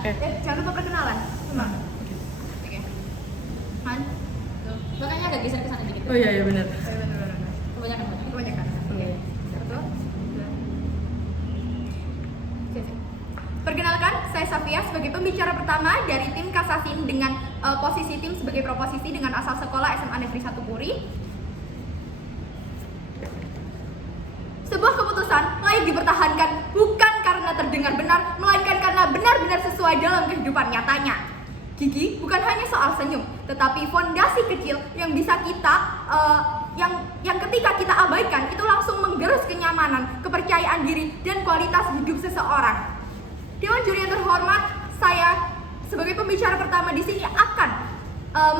Jangan lupa perkenalan. Oke. Han. Tuh. Makanya agak geser ke sana dikit. Oh iya benar. Kebanyakan. Oke. Satu. Dua. Sip. Perkenalkan, saya Safia sebagai pembicara pertama dari tim Kasasin dengan posisi tim sebagai proposisi dengan asal sekolah SMA Negeri 1 Puri. Sebuah keputusan layak dipertahankan bukan karena terdengar benar, melainkan karena benar-benar sesuai dalam kehidupan nyatanya. Gigi bukan hanya soal senyum, tetapi fondasi kecil yang bisa kita yang ketika kita abaikan itu langsung menggerus kenyamanan, kepercayaan diri, dan kualitas hidup seseorang. Dewan juri yang terhormat, saya sebagai pembicara pertama di sini akan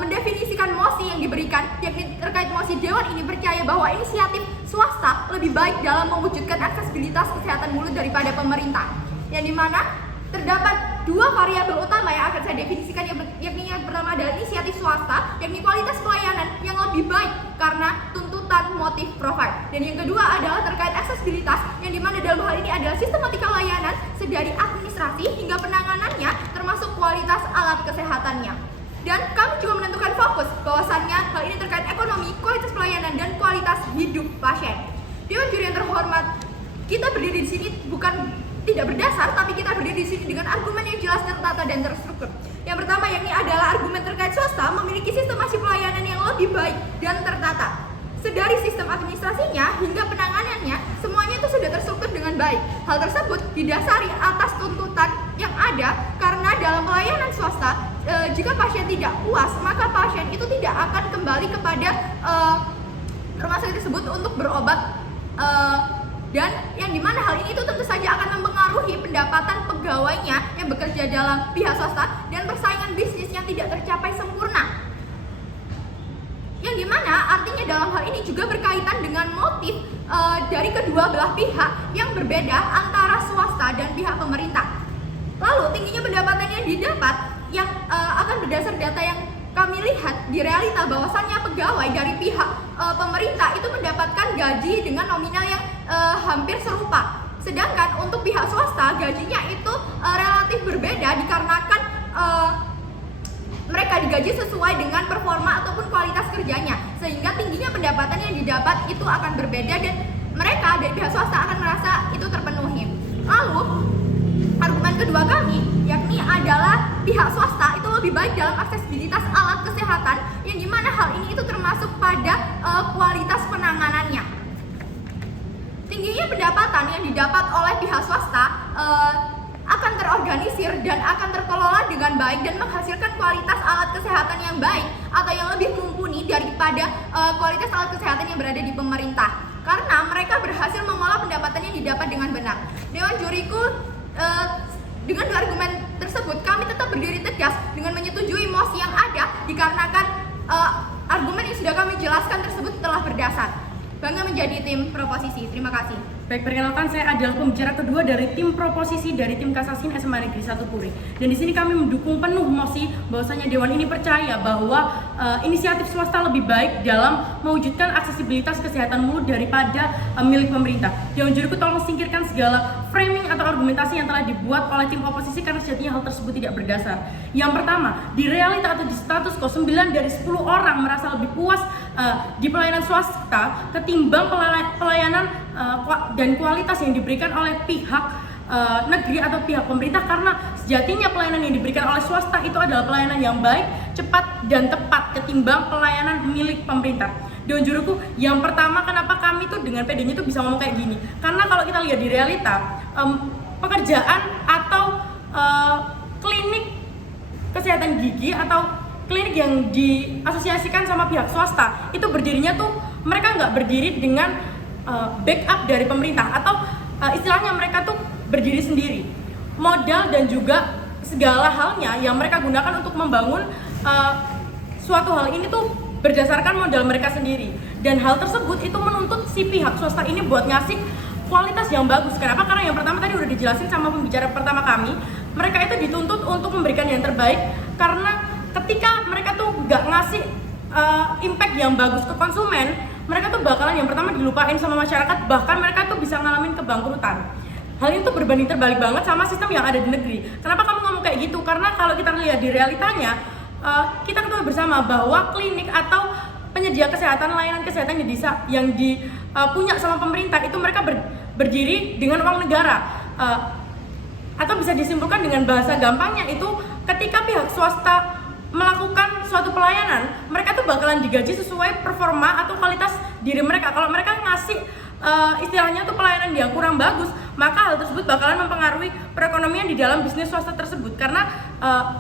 mendefinisikan mosi yang diberikan, yakni terkait mosi Dewan ini percaya bahwa inisiatif swasta lebih baik dalam mewujudkan aksesibilitas kesehatan mulut daripada pemerintah, yang dimana terdapat dua variabel utama yang akan saya definisikan, yakni yang pertama adalah inisiatif swasta, yakni kualitas pelayanan yang lebih baik karena tuntutan motif profit, dan yang kedua adalah terkait aksesibilitas, yang dimana dalam hal ini adalah sistematika layanan sedari administrasi hingga penanganannya termasuk kualitas alat kesehatannya. Dan kami juga menentukan fokus bahwasannya hal ini terkait ekonomi, kualitas pelayanan, dan kualitas hidup pasien. Dewan juri yang terhormat, kita berdiri di sini bukan tidak berdasar, tapi kita berdiri di sini dengan argumen yang jelas, tertata, dan terstruktur. Yang pertama yakni adalah argumen terkait swasta memiliki sistemasi pelayanan yang lebih baik dan tertata. Sedari sistem administrasinya hingga penanganannya, semuanya itu sudah terstruktur dengan baik. Hal tersebut didasari atas tuntutan yang ada karena dalam pelayanan swasta, jika pasien tidak puas, maka pasien itu tidak akan kembali kepada rumah sakit tersebut untuk berobat, dan yang dimana hal ini itu tentu saja akan mempengaruhi pendapatan pegawainya yang bekerja dalam pihak swasta dan persaingan bisnis yang tidak tercapai sempurna. Yang dimana artinya dalam hal ini juga berkaitan dengan motif dari kedua belah pihak yang berbeda antara swasta dan pihak pemerintah. Lalu tingginya pendapatan yang didapat yang akan berdasar data yang kami lihat di realita bahwasannya pegawai dari pihak pemerintah itu mendapatkan gaji dengan nominal yang hampir serupa. Sedangkan untuk pihak swasta gajinya itu relatif berbeda dikarenakan mereka digaji sesuai dengan performa ataupun kualitas kerjanya, sehingga tingginya pendapatan yang didapat itu akan berbeda dan mereka dari pihak swasta akan merasa itu terpenuhi. Lalu argumen kedua kami yakni adalah pihak swasta itu lebih baik dalam aksesibilitas alat kesehatan, yang dimana hal ini itu termasuk pada kualitas penanganannya. Tingginya pendapatan yang didapat oleh pihak swasta akan terorganisir dan akan terkelola dengan baik dan menghasilkan kualitas alat kesehatan yang baik atau yang lebih mumpuni daripada kualitas alat kesehatan yang berada di pemerintah, karena mereka berhasil mengolah pendapatan yang didapat dengan benar. Dewan juriku dengan dua argumen tersebut kami tetap berdiri tegas dengan menyetujui mosi yang ada dikarenakan argumen yang sudah kami jelaskan tersebut telah berdasar. Bangga menjadi tim proposisi. Terima kasih. Baik, perkenalkan, saya adalah pembicara kedua dari tim proposisi dari tim Kasasin SMA Negeri 1 Puri. Dan di sini kami mendukung penuh mosi bahwasanya Dewan ini percaya bahwa inisiatif swasta lebih baik dalam mewujudkan aksesibilitas kesehatan mulut daripada milik pemerintah. Dewan juriku tolong singkirkan segala framing atau argumentasi yang telah dibuat oleh tim oposisi karena sejatinya hal tersebut tidak berdasar. Yang pertama, di realita atau di status quo 9 dari 10 orang merasa lebih puas di pelayanan swasta ketimbang pelayanan dan kualitas yang diberikan oleh pihak negeri atau pihak pemerintah, karena sejatinya pelayanan yang diberikan oleh swasta itu adalah pelayanan yang baik, cepat, dan tepat ketimbang pelayanan milik pemerintah. Dewan juruku, yang pertama kenapa kami tuh dengan pedenya tuh bisa ngomong kayak gini, karena kalau kita lihat di realita pekerjaan atau klinik kesehatan gigi atau klinik yang diasosiasikan sama pihak swasta itu berdirinya tuh mereka nggak berdiri dengan backup dari pemerintah atau istilahnya mereka tuh berdiri sendiri. Modal dan juga segala halnya yang mereka gunakan untuk membangun suatu hal ini tuh berdasarkan modal mereka sendiri, dan hal tersebut itu menuntut si pihak swasta ini buat ngasih kualitas yang bagus. Kenapa? Karena yang pertama tadi udah dijelasin sama pembicara pertama kami, mereka itu dituntut untuk memberikan yang terbaik, karena ketika mereka tuh nggak ngasih impact yang bagus ke konsumen, mereka tuh bakalan yang pertama dilupain sama masyarakat, bahkan mereka tuh bisa ngalamin kebangkrutan. Hal itu berbanding terbalik banget sama sistem yang ada di negeri. Kenapa kamu ngomong kayak gitu? Karena kalau kita lihat di realitanya, kita ketahui bersama bahwa klinik atau penyedia kesehatan, layanan kesehatan yang punya sama pemerintah itu mereka berdiri dengan uang negara. Atau bisa disimpulkan dengan bahasa gampangnya itu, ketika pihak swasta melakukan suatu pelayanan, mereka tuh bakalan digaji sesuai performa atau kualitas diri mereka. Kalau mereka ngasih istilahnya tuh pelayanan yang kurang bagus, maka hal tersebut bakalan mempengaruhi perekonomian di dalam bisnis swasta tersebut. Karena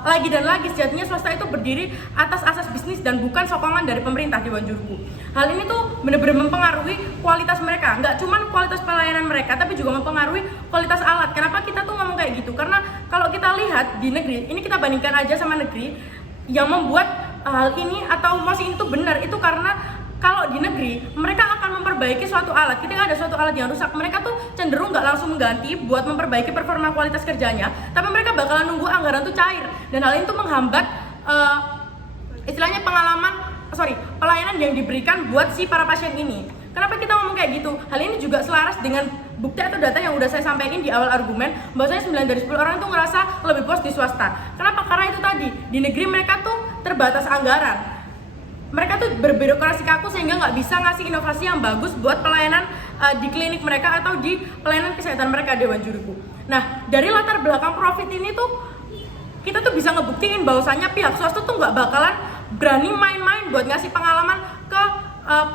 lagi dan lagi sejatinya swasta itu berdiri atas asas bisnis dan bukan sokongan dari pemerintah, Dewan Juruku. Hal ini tuh benar-benar mempengaruhi kualitas mereka, nggak cuma kualitas pelayanan mereka, tapi juga mempengaruhi kualitas alat. Kenapa kita tuh ngomong kayak gitu? Karena kalau kita lihat di negeri, ini kita bandingkan aja sama negeri, yang membuat hal ini atau MOSI ini tuh benar, itu karena kalau di negeri, mereka akan memperbaiki suatu alat. Ketika ada suatu alat yang rusak, mereka tuh cenderung nggak langsung mengganti buat memperbaiki performa kualitas kerjanya, tapi mereka bakalan nunggu anggaran tuh cair. Dan hal itu menghambat istilahnya pelayanan yang diberikan buat si para pasien ini. Kenapa kita ngomong kayak gitu? Hal ini juga selaras dengan bukti atau data yang udah saya sampaikan di awal argumen, bahwasanya 9 dari 10 orang tuh ngerasa lebih puas di swasta. Kenapa? Karena itu tadi, di negeri mereka tuh terbatas anggaran. Mereka tuh berbirokrasi kaku sehingga nggak bisa ngasih inovasi yang bagus buat pelayanan di klinik mereka atau di pelayanan kesehatan mereka, Dewan Juruku. Nah, dari latar belakang profit ini tuh kita tuh bisa ngebuktiin bahwasannya pihak swasta tuh nggak bakalan berani main-main buat ngasih pengalaman ke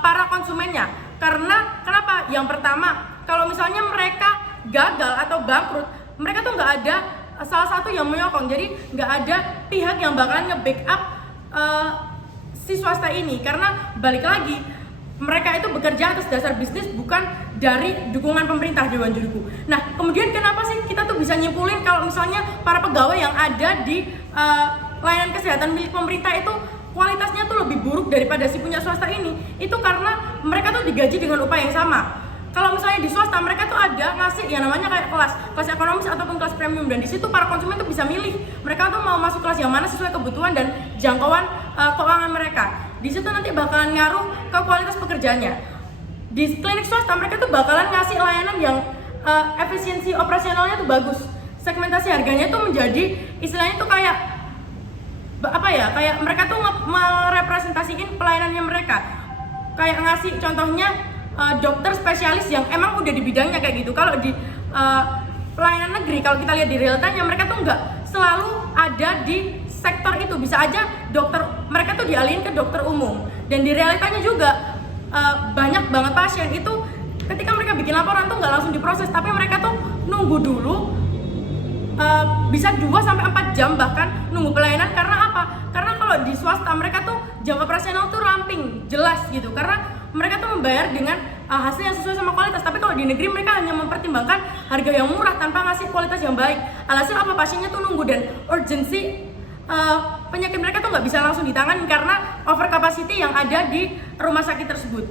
para konsumennya. Karena kenapa? Yang pertama, kalau misalnya mereka gagal atau bangkrut, mereka tuh nggak ada salah satu yang menyokong. Jadi nggak ada pihak yang bakalan nge-backup si swasta ini, karena balik lagi mereka itu bekerja atas dasar bisnis, bukan dari dukungan pemerintah, Dewan Juruku. Nah, kemudian kenapa sih kita tuh bisa nyimpulin kalau misalnya para pegawai yang ada di layanan kesehatan milik pemerintah itu kualitasnya tuh lebih buruk daripada si punya swasta ini? Itu karena mereka tuh digaji dengan upah yang sama. Kalau misalnya di swasta, mereka tuh ada ngasih yang namanya kayak kelas ekonomis ataupun kelas premium, dan di situ para konsumen tuh bisa milih mereka tuh mau masuk kelas yang mana sesuai kebutuhan dan jangkauan keuangan mereka. Di situ nanti bakalan ngaruh ke kualitas pekerjaannya. Di klinik swasta mereka tuh bakalan ngasih layanan yang efisiensi operasionalnya tuh bagus. Segmentasi harganya tuh menjadi istilahnya tuh kayak kayak mereka tuh merepresentasikan pelayanannya mereka. Kayak ngasih contohnya dokter spesialis yang emang udah di bidangnya kayak gitu. Kalau di pelayanan negeri, kalau kita lihat di realitanya, mereka tuh nggak selalu ada di sektor itu. Bisa aja mereka tuh dialihin ke dokter umum. Dan di realitanya juga banyak banget pasien itu ketika mereka bikin laporan tuh nggak langsung diproses, tapi mereka tuh nunggu dulu bisa 2-4 jam bahkan nunggu pelayanan. Karena apa? Karena kalau di swasta mereka tuh jam operasional tuh ramping, jelas gitu, karena mereka tuh membayar dengan hasil yang sesuai sama kualitas. Tapi kalau di negeri mereka hanya mempertimbangkan harga yang murah tanpa ngasih kualitas yang baik. Alhasil apa? Pasiennya tuh nunggu, dan urgensi penyakit mereka tuh nggak bisa langsung ditangani karena over capacity yang ada di rumah sakit tersebut.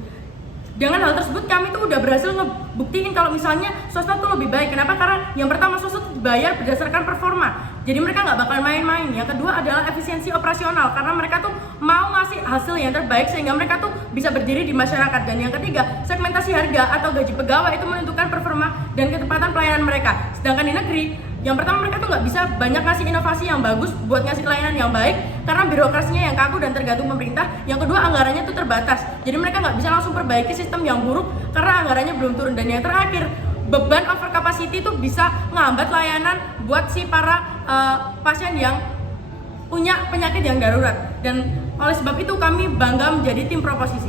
Dengan hal tersebut kami tuh udah berhasil ngebuktiin kalau misalnya swasta tuh lebih baik. Kenapa? Karena yang pertama, swasta tuh dibayar berdasarkan performa, jadi mereka nggak bakal main-main. Yang kedua adalah efisiensi operasional, karena mereka tuh mau ngasih hasil yang terbaik sehingga mereka tuh bisa berdiri di masyarakat. Dan yang ketiga, segmentasi harga atau gaji pegawai itu menentukan performa dan ketepatan pelayanan mereka. Sedangkan di negeri, yang pertama mereka tuh nggak bisa banyak ngasih inovasi yang bagus buat ngasih layanan yang baik karena birokrasinya yang kaku dan tergantung pemerintah. Yang kedua, anggarannya tuh terbatas, jadi mereka nggak bisa langsung perbaiki sistem yang buruk karena anggarannya belum turun. Dan yang terakhir, beban over capacity itu bisa menghambat layanan buat si para pasien yang punya penyakit yang darurat. Dan oleh sebab itu kami bangga menjadi tim proposisi.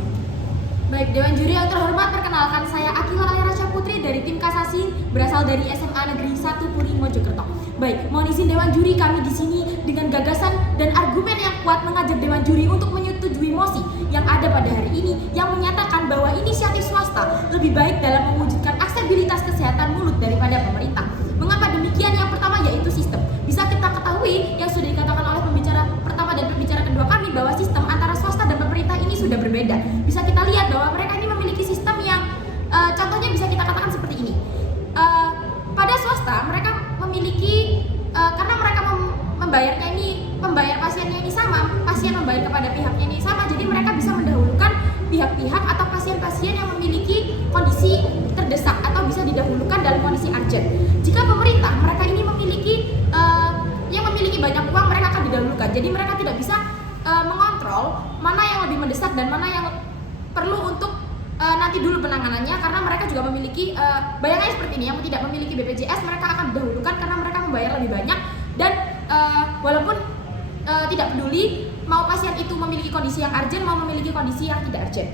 Baik, Dewan Juri yang terhormat, perkenalkan saya Akila Airasya Putri dari tim kasasi berasal dari SMA Negeri 1 Puri Mojokerto. Baik, mohon izin Dewan Juri, kami di sini dengan gagasan dan argumen yang kuat mengajak Dewan Juri untuk menyetujui mosi yang ada pada hari ini yang menyatakan bahwa inisiatif swasta lebih baik dalam mewujudkan aksesibilitas kesehatan mulut daripada pemerintah. Mengapa demikian? Yang pertama yaitu sistem. Bisa kita ketahui yang sudah dikatakan oleh pembicara pertama dan pembicara kedua kami bahwa sistem antara swasta dan pemerintah ini sudah berbeda. Bisa kita lihat bahwa mereka ini memiliki sistem yang contohnya bisa kita katakan seperti ini. Pada swasta mereka memiliki karena mereka membayar pasiennya ini sama, pasien membayar kepada pihaknya ini sama, jadi mereka bisa mendahulukan pihak-pihak atau pasien-pasien yang memiliki kondisi terdesak atau bisa didahulukan dalam kondisi urgent. Jika pemerintah mereka ini yang memiliki banyak uang, mereka akan didahulukan. Jadi mereka tidak bisa mengontrol mana yang lebih mendesak dan mana yang perlu untuk nanti dulu penanganannya, karena mereka juga memiliki bayangannya seperti ini, yang tidak memiliki BPJS mereka akan didahulukan karena mereka membayar lebih banyak dan walaupun tidak peduli mau pasien itu memiliki kondisi yang urgent mau memiliki kondisi yang tidak urgent.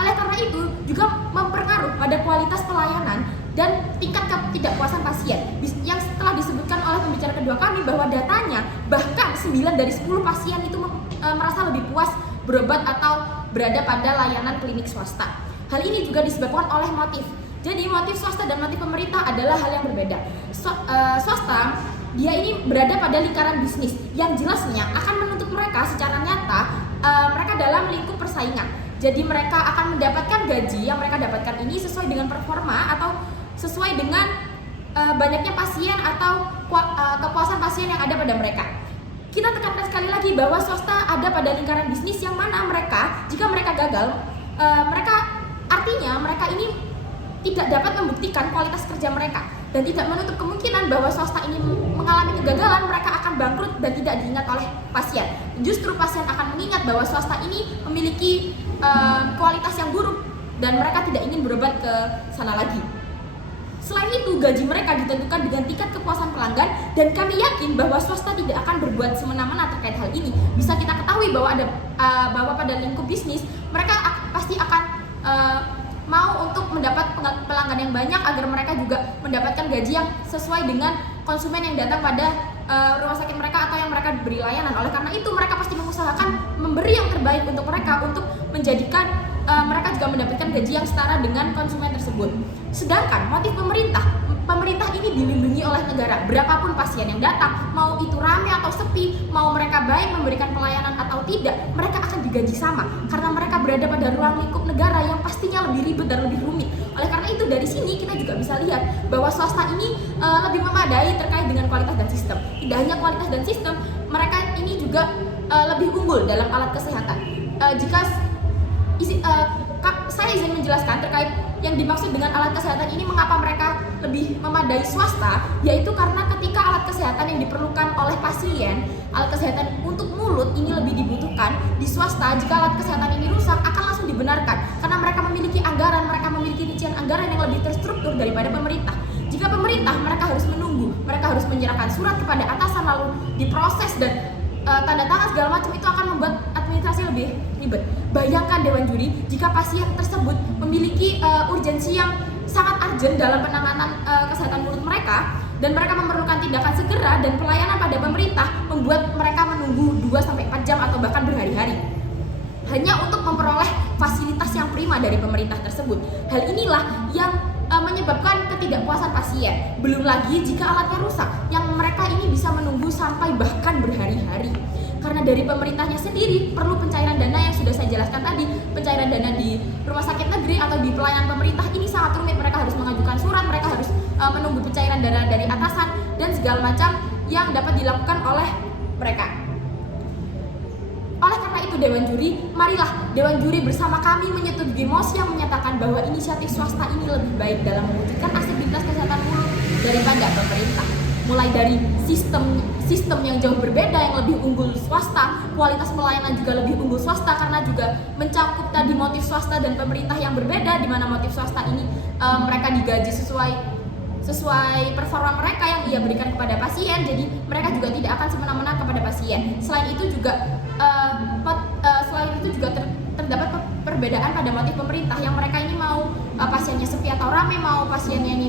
Oleh karena itu juga mempengaruhi pada kualitas pelayanan dan tingkat ketidakpuasan pasien yang setelah disebutkan oleh pembicara kedua kami bahwa datanya bahkan 9 dari 10 pasien itu merasa lebih puas berobat atau berada pada layanan klinik swasta. Hal ini juga disebabkan oleh motif. Jadi motif swasta dan motif pemerintah adalah hal yang berbeda. Swasta dia ini berada pada lingkaran bisnis yang jelasnya akan menuntut mereka secara nyata mereka dalam lingkup persaingan. Jadi mereka akan mendapatkan gaji yang mereka dapatkan ini sesuai dengan performa atau sesuai dengan banyaknya pasien atau kepuasan pasien yang ada pada mereka. Kita tekankan sekali lagi bahwa swasta ada pada lingkaran bisnis yang mana mereka, jika mereka gagal, artinya mereka ini tidak dapat membuktikan kualitas kerja mereka dan tidak menutup kemungkinan bahwa swasta ini mengalami kegagalan, mereka akan bangkrut dan tidak diingat oleh pasien. Justru pasien akan mengingat bahwa swasta ini memiliki kualitas yang buruk dan mereka tidak ingin berobat ke sana lagi. Selain itu, gaji mereka ditentukan dengan tingkat kepuasan pelanggan dan kami yakin bahwa swasta tidak akan berbuat semena-mena terkait hal ini. Bisa kita ketahui bahwa pada lingkup bisnis mereka pasti akan mau untuk mendapat pelanggan yang banyak agar mereka juga mendapatkan gaji yang sesuai dengan konsumen yang datang pada rumah sakit mereka atau yang mereka beri layanan. Oleh karena itu mereka pasti mengusahakan memberi yang terbaik untuk mereka untuk menjadikan mereka juga mendapatkan gaji yang setara dengan konsumen tersebut. Sedangkan motif pemerintah ini dilindungi oleh negara. Berapapun pasien yang datang, mau itu ramai atau sepi, mau mereka baik memberikan pelayanan atau tidak, mereka akan digaji sama karena mereka berada pada ruang lingkup negara yang pastinya lebih ribet dan lebih rumit. Oleh karena itu dari sini kita juga bisa lihat bahwa swasta ini lebih memadai terkait dengan kualitas dan sistem. Tidak hanya kualitas dan sistem, mereka ini juga lebih unggul dalam alat kesehatan. Saya izin menjelaskan terkait yang dimaksud dengan alat kesehatan ini, mengapa mereka lebih memadai swasta, yaitu karena ketika alat kesehatan yang diperlukan oleh pasien, alat kesehatan untuk mulut ini lebih dibutuhkan di swasta. Jika alat kesehatan ini rusak akan langsung dibenarkan karena mereka memiliki anggaran, mereka memiliki rincian anggaran yang lebih terstruktur daripada pemerintah. Jika pemerintah, mereka harus menunggu, mereka harus menyerahkan surat kepada atasan lalu diproses dan tanda tangan segala macam, itu akan membuat administrasi lebih ribet. Bayangkan Dewan Juri, jika pasien tersebut memiliki urgensi yang sangat urgent dalam penanganan kesehatan mulut mereka dan mereka memerlukan tindakan segera dan pelayanan pada pemerintah membuat mereka menunggu 2-4 jam atau bahkan berhari-hari hanya untuk memperoleh fasilitas yang prima dari pemerintah tersebut. Hal inilah yang menyebabkan ketidakpuasan pasien. Belum lagi jika alatnya rusak, yang mereka ini bisa menunggu sampai bahkan berhari-hari. Karena dari pemerintahnya sendiri perlu pencairan dana yang sudah saya jelaskan tadi. Pencairan dana di rumah sakit negeri atau di pelayanan pemerintah ini sangat rumit. Mereka harus mengajukan surat, mereka harus menunggu pencairan dana dari atasan dan segala macam yang dapat dilakukan oleh mereka. Oleh karena itu Dewan Juri, marilah Dewan Juri bersama kami menyetujui mosi yang menyatakan bahwa inisiatif swasta ini lebih baik dalam mewujudkan aksesibilitas kesehatan mulut daripada pemerintah. Mulai dari sistem yang jauh berbeda yang lebih unggul swasta, kualitas pelayanan juga lebih unggul swasta karena juga mencakup tadi motif swasta dan pemerintah yang berbeda, di mana motif swasta ini mereka digaji sesuai performa mereka yang ia berikan kepada pasien, jadi mereka juga tidak akan semena-mena kepada pasien. Selain itu juga terdapat perbedaan pada motif pemerintah yang mereka ini mau pasiennya sepi atau ramai, mau pasiennya ini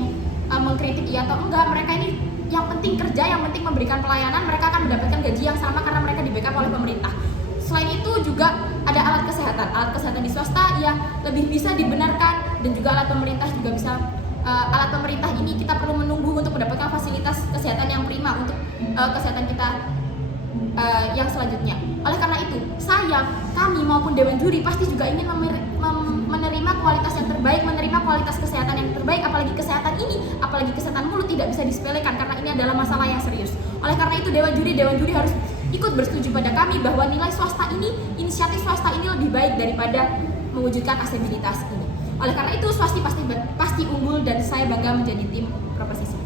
mengkritik iya atau enggak, mereka ini yang penting kerja, yang penting memberikan pelayanan, mereka akan mendapatkan gaji yang sama karena mereka di-backup oleh pemerintah. Selain itu juga ada alat kesehatan di swasta yang lebih bisa dibenarkan dan juga alat pemerintah juga bisa. Alat pemerintah ini kita perlu menunggu untuk mendapatkan fasilitas kesehatan yang prima untuk kesehatan kita yang selanjutnya. Oleh karena itu, kami maupun Dewan Juri pasti juga ingin menerima kualitas yang terbaik, menerima kualitas kesehatan yang terbaik, apalagi kesehatan ini, apalagi kesehatan mulut tidak bisa disepelekan karena ini adalah masalah yang serius. Oleh karena itu Dewan Juri harus ikut bersetuju pada kami bahwa inisiatif swasta ini lebih baik daripada mewujudkan aksesibilitas ini. Oleh karena itu, Swasti pasti unggul dan saya bangga menjadi tim proposisi.